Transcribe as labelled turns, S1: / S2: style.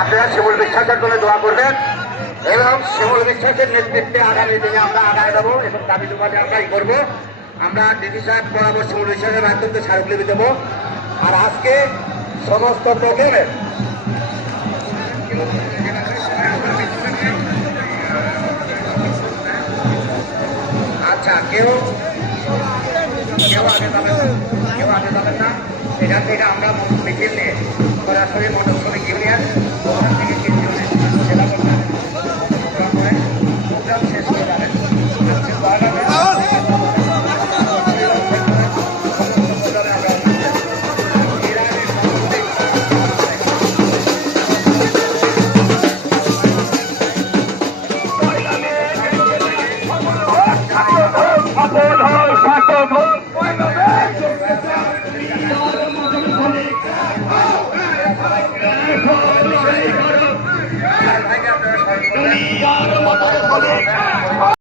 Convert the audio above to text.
S1: আপনারা শিমুল বিশ্বাসের জন্য দোয়া করবেন এবং শিমুল বিশ্বাসের নেতৃত্বে আগামী দিনে আমরা আগায় দেবো এবং দাবি দুবাদে আমরা ই করব। আমরা ডিসি সাহেব বরাবর শিমুল বিশ্বাসের মাধ্যমে স্মারকলিপি দেবো। আর আজকে সমস্ত প্রোগ্রামের আচ্ছা কেউ কেউ আগে যাবেন কেউ আগে যাবেন না। এখান থেকে আমরা মিছিল নিয়ে সরাসরি motor Gabriel, Jahre Mutter des Kollegen!